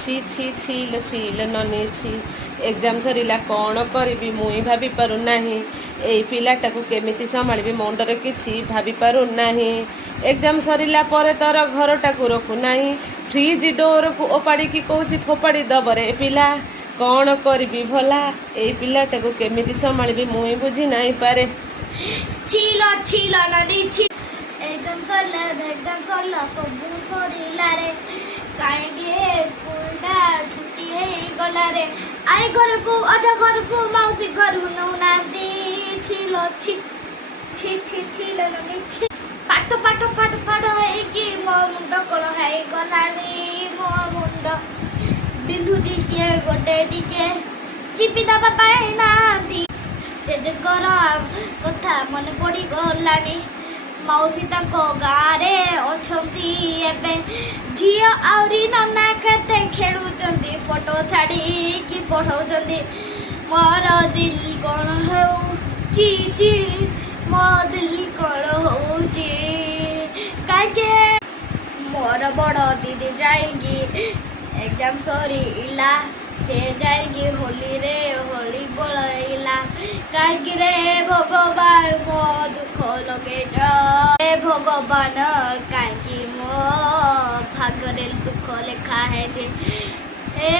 ছি ছি ছিল ছিল ନନି ছি ଏକ୍ଜାମ୍ ସରିଲା କ'ଣ କରିବି ମୁଇଁ ଭାବି ପାରୁନାହିଁ। ଏଇ ପିଲାଟାକୁ କେମିତି ସମ୍ଭାଳିବି ମୁଣ୍ଡରେ କିଛି ଭାବି ପାରୁନାହିଁ। ଏକ୍ଜାମ୍ ସରିଲା ପରେ ତୋର ଘରଟାକୁ ରଖୁନାହିଁ। ଫ୍ରିଜ୍ ଡୋରକୁ ଓପାଡ଼ିକି କହୁଛି ଫୋପାଡ଼ି ଦବରେ ପିଲା। କ'ଣ କରିବି ଭଲା ଏଇ ପିଲାଟାକୁ କେମିତି ସମ୍ଭାଳିବି ମୁଇଁ ବୁଝି ନାହିଁ ପାରେ। ছিল ছিল নদী ছিল একদম সরলা সবু সরিলা রে কাইঁকি স্কুলটা ছুটি ହେଇଗଲା ରେ ଆଇ ଘରକୁ ଅଧା ଘରକୁ ମାଉସୀ ଘରକୁ ନଉନାହାନ୍ତି। ছিল ଛି ଛି ଛି ছিল ନଦୀ ଛି ପାଠ ପାଠ ପାଠ ପାଠ ହେଇକି ମୋ ମୁଣ୍ଡ କ'ଣ ହେଇଗଲାଣି। ମୋ ମୁଣ୍ଡ ବିନ୍ଧୁଛି କିଏ ଗୋଟେ ଟିକେ ଚିପି ଦେବା ପାଇଁ ନାହାନ୍ତି। ଜେଜେଙ୍କର କଥା ମନେ ପଡ଼ିଗଲାଣି। ମାଉସୀ ତାଙ୍କ ଗାଁରେ ଅଛନ୍ତି ଏବେ। ଝିଅ ଆହୁରି ନନା କେତେ ଖେଳୁଛନ୍ତି ଫଟୋ ଛାଡ଼ିକି ପଠାଉଛନ୍ତି। ମୋର ଦିଲ୍ କ'ଣ ହେଉଛି ମୋ ଦିଲ୍ କ'ଣ ହେଉଛି କାହିଁକି ମୋର ବଡ଼ ଦିଦି ଯାଇକି ଏକ୍ଜାମ୍ ସରିଲା ସେ ଯାଇକି ହୋଲିରେ ହୋଲି ପଳେଇଲା। କାହିଁକି ରେ ଭଗବାନ ମୋ ଦୁଃଖ ଲଗେଇଛ ଭଗବାନ କାହିଁକି ମୋ ଭାଗରେ ଦୁଃଖ ଲେଖା ହେଇଛି। ହେ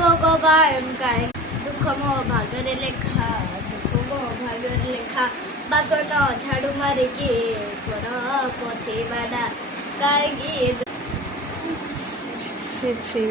ଭଗବାନ କାହିଁକି ଦୁଃଖ ମୋ ଭାଗରେ ଲେଖା ଦୁଃଖ ମୋ ଭାଗରେ ଲେଖା। ବାସନ ଝାଡ଼ୁ ମାରିକି କର ପଛେଇବାଟା କାହିଁକି ছি ছি